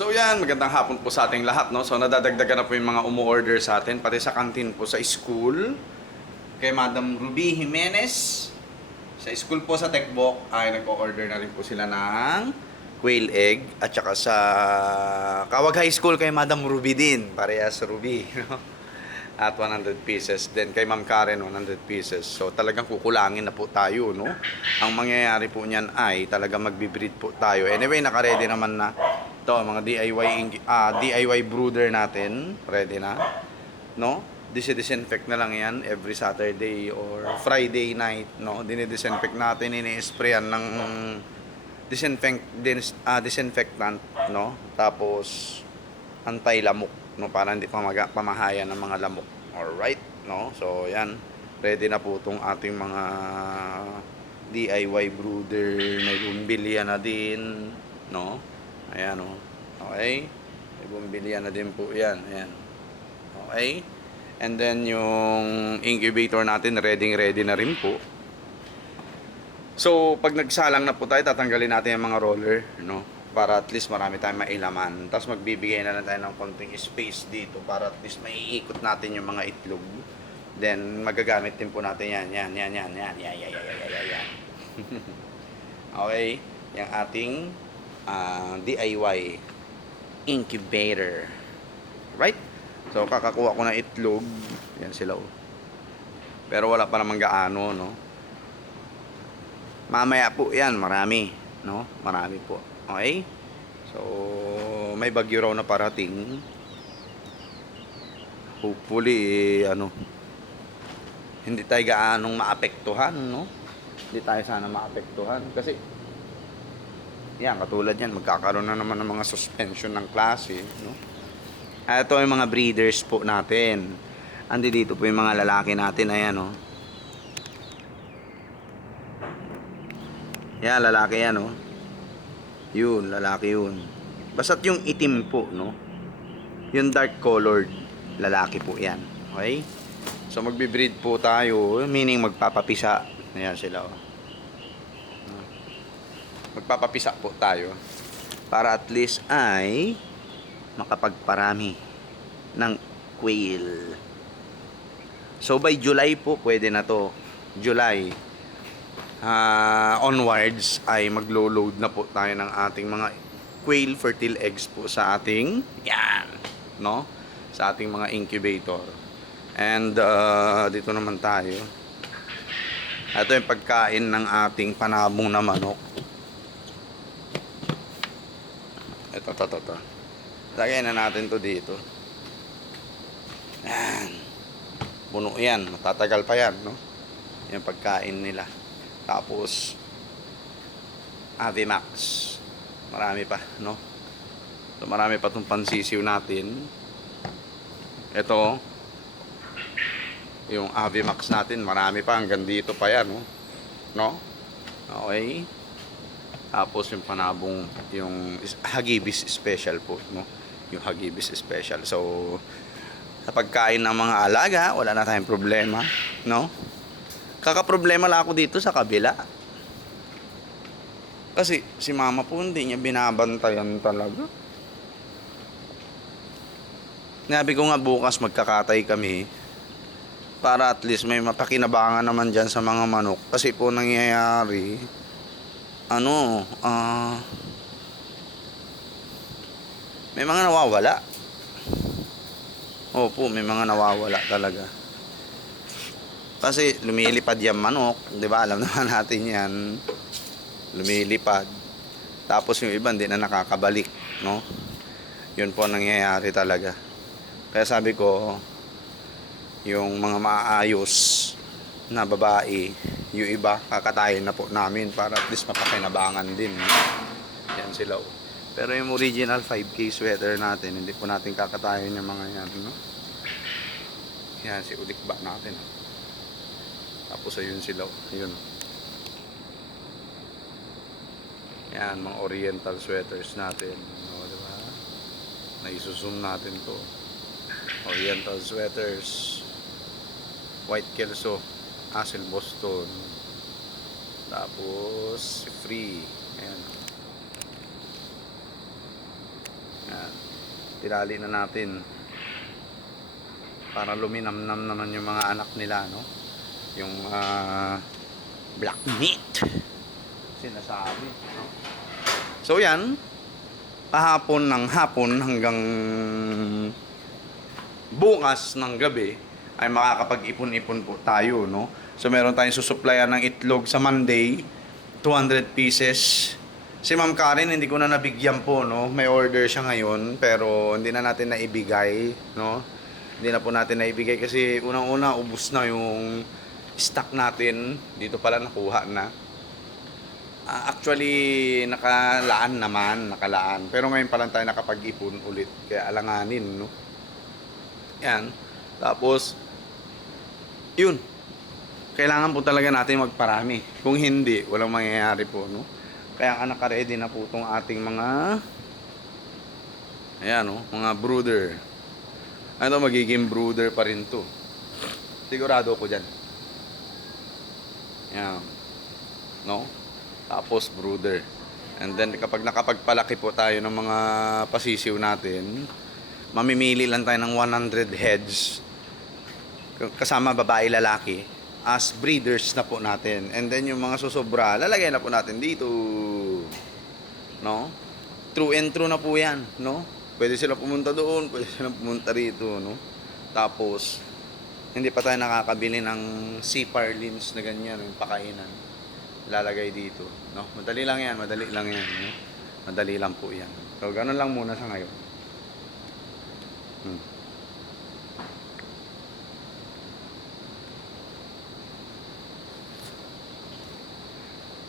So yan, magandang hapon po sa ating lahat, no? So nadadagdagan na po yung mga umu-order sa atin, pati sa kantin po sa school. Kay Madam Ruby Jimenez. Sa school po sa Techbook ay nagpo-order na rin po sila ng quail egg. At saka sa Kawag High School kay Madam Ruby din, parehas Ruby. No? At 100 pieces. Then kay Ma'am Karen, 100 pieces. So talagang kukulangin na po tayo, no? Ang mangyayari po niyan ay talagang magbi-breed po tayo. Anyway, naka-ready naman na ito, mga DIY brooder natin. Ready na, no? Disinfect na lang yan every Saturday or Friday night, no? Dinidisinfect natin, ini-sprayan ng disinfectant, no? Tapos anti-lamok, no? Para hindi pamahayan ng mga lamok. Alright, no? So yan, ready na po itong ating mga DIY brooder. May bumbilya na din, no? Ayan, o. Okay? May bumbilya na din po yan. Ayan. Okay? And then yung incubator natin, ready na rin po. So, pag nagsalang na po tayo, tatanggalin natin yung mga roller, no? Para at least marami tayong mailaman. Tapos magbibigay na lang tayo ng konting space dito para at least maiikot natin yung mga itlog. Then, magagamit din po natin yan. Yan. Okay? Yung ating DIY incubator. Right? So, kakakuha ko ng itlog. Yan sila, oh. Pero wala pa naman gaano, no? Mamaya po yan, marami, no? Marami po. Okay? So, may bagyo raw na parating. Hopefully, hindi tayo gaanong maapektuhan, no? Hindi tayo sana maapektuhan. Kasi, yan, katulad yan, magkakaroon na naman ng mga suspension ng klase, no? Ito yung mga breeders po natin. Andi dito po yung mga lalaki natin, ayan, no? Yan, lalaki yan, no? Yun, lalaki yun. Basta't yung itim po, no? Yung dark colored, lalaki po yan. Okay? So, magbe-breed po tayo, meaning magpapapisa. Ayan sila, oh. Magpapapisa po tayo para at least ay makapagparami ng quail. So by July po pwede na to. July onwards ay maglo-load na po tayo ng ating mga quail fertile eggs po sa ating yan, no? Sa ating mga incubator. And dito naman tayo. Ito yung pagkain ng ating panabong na manok. Ito. Lagyan na natin to dito. Yan. Puno yan. Matatagal pa yan, no? Yung pagkain nila. Tapos, Avimax. Marami pa, no? So, marami pa itong pansisiw natin. Ito, yung Avimax natin, marami pa. Hanggang dito pa yan, no? Okay. Tapos yung panabong, yung Hagibis special po, no? Yung Hagibis special. So, sa pagkain ng mga alaga, wala na tayong problema, no? Kakaproblema lang ako dito sa kabila. Kasi si mama po hindi niya binabantayan talaga. Nabi ko nga bukas magkakatay kami para at least may mapakinabangan naman dyan sa mga manok. Kasi po nangyayari, may mga nawawala. Opo, may mga nawawala talaga. Kasi lumilipad yung manok, 'di ba? Alam naman natin 'yan. Lumilipad. Tapos yung iba hindi na nakakabalik, no? 'Yun po ang nangyayari talaga. Kaya sabi ko, yung mga maayos na babae, yung iba kakatayin na po namin para at least mapakinabangan din. Yan sila. Pero yung original 5K sweater natin, hindi po natin kakatayin yung mga yan, no? Yan si ulikba natin. Tapos ayun sila, ayun. Yan mga oriental sweaters natin, no, di ba? Naisusum natin to. Oriental sweaters, white kelso, Hazel Boston, tapos free. Ayan. Tinali na natin. Para luminamnam naman yung mga anak nila, no? Yung black meat. Sinasabi, no? So yan, kahapon ng hapon hanggang bukas ng gabi ay makakapag-ipon-ipon po tayo, no? So meron tayong susuplayan ng itlog sa Monday, 200 pieces. Si Ma'am Karen hindi ko na nabigyan po, no? May order siya ngayon pero hindi na natin naibigay, no? Hindi na po natin naibigay kasi unang-una ubos na yung stock natin. Dito pala nakuha na. Actually, nakalaan. Pero ngayon pa lang tayo nakapag-ipon ulit. Kaya alanganin, no? Yan. Tapos, yun. Kailangan po talaga natin magparami. Kung hindi, walang mangyayari po, no? Kaya naka-ready na po itong ating mga ayan, no? Mga brooder. Ano, magiging brooder pa rin to. Sigurado ko dyan. Yan. No? Tapos brooder. And then kapag nakapagpalaki po tayo ng mga pasisiw natin, mamimili lang tayo ng 100 heads kasama babae lalaki as breeders na po natin. And then yung mga susobra, lalagay na po natin dito. No? True and true na po yan, no? Pwede sila pumunta doon, pwede sila pumunta rito, no? Tapos hindi pa tayo nakakabili ng sea parlins na ganyan, yung pakainan. Lalagay dito, no? Madali lang yan, no? Madali lang po yan. So, ganun lang muna sa ngayon.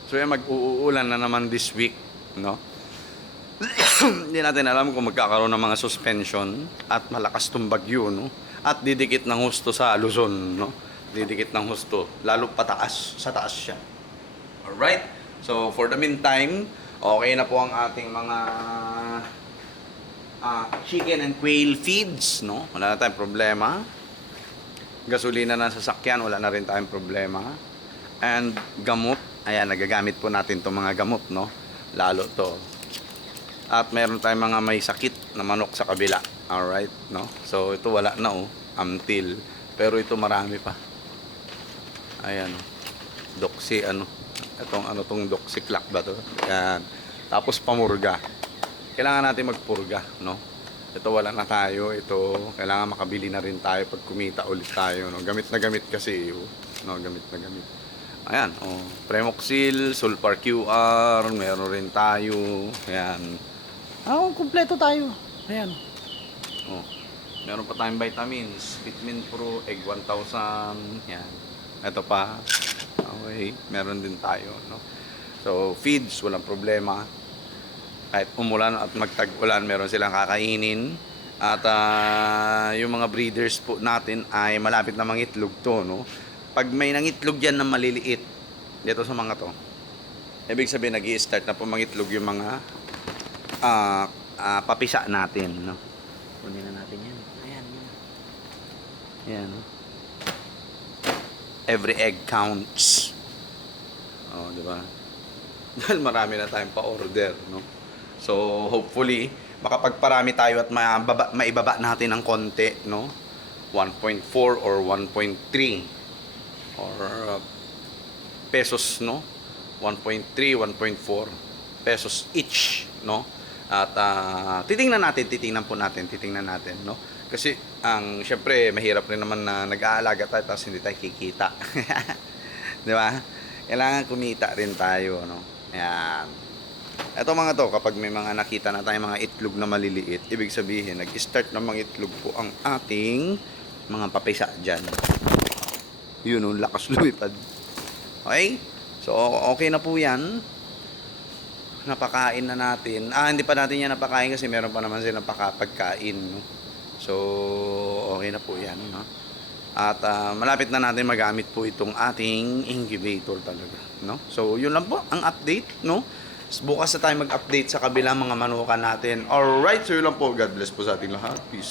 So, yan, mag-uulan na naman this week, no? Hindi natin alam kung magkakaroon ng mga suspension at malakas tong bagyo, no? At didikit ng husto sa Luzon, no? Didikit ng husto, lalo pataas, sa taas siya. Alright? So, for the meantime, okay na po ang ating mga chicken and quail feeds, no? Wala na tayong problema. Gasolina na sasakyan, wala na rin tayong problema. And gamot, ayan, nagagamit po natin itong mga gamot, no? Lalo to. At meron tayong mga may sakit na manok sa kabila. Alright, no? So, ito wala na, oh. Until. Pero ito marami pa. Ayan, oh. Doxy, ano. Tong Doxyclac ba to? Ayan. Tapos pamurga. Kailangan natin magpurga, no? Ito wala na tayo. Ito, kailangan makabili na rin tayo pag kumita ulit tayo, no? Gamit na gamit kasi, oh. No, gamit na gamit. Ayan, oh. Premoxil, Sulfar QR, meron rin tayo. Ayan. Kumpleto tayo. Ayan. Oh. Meron pa tayong vitamins, Vitamin Pro, Egg 1000. Yan. Ito pa. Okay, meron din tayo, no? So, feeds, walang problema. Kahit umulan at magtag-ulan, meron silang kakainin. At yung mga breeders po natin ay malapit na mangitlog to, no? Pag may nangitlog yan na maliliit, dito sa mga to, ibig sabihin nag-i-start na po mangitlog yung mga papisa natin, no? Kunin na natin yan. Ayan, yan. Ayan, no? Every egg counts. Oh, di ba? Dahil marami na tayong pa-order, no? So, hopefully, makapagparami tayo at maibaba natin ng konti, no? 1.4 or 1.3 or pesos, no? 1.3, 1.4 pesos each, no? At titingnan natin, no? Kasi syempre mahirap rin naman na nag-aalaga tayo tapos hindi tayo kikita. 'Di ba? Kailangan kumita rin tayo, no? Ayan. Ito mga to, kapag may mga nakita na tayong mga itlog na maliliit, ibig sabihin nag-start na mga itlog po ang ating mga papisa diyan. Yun, oh, lakas lumipad. Okay? So, okay na po 'yan. Napakain na natin. Hindi pa natin yan napakain kasi meron pa naman silang pagkain, no? So, okay na po yan, no? At malapit na natin magamit po itong ating incubator talaga, no? So, yun lang po ang update, no? Bukas na tayo mag-update sa kabilang mga manukan natin. Alright, so yun lang po. God bless po sa ating lahat. Peace.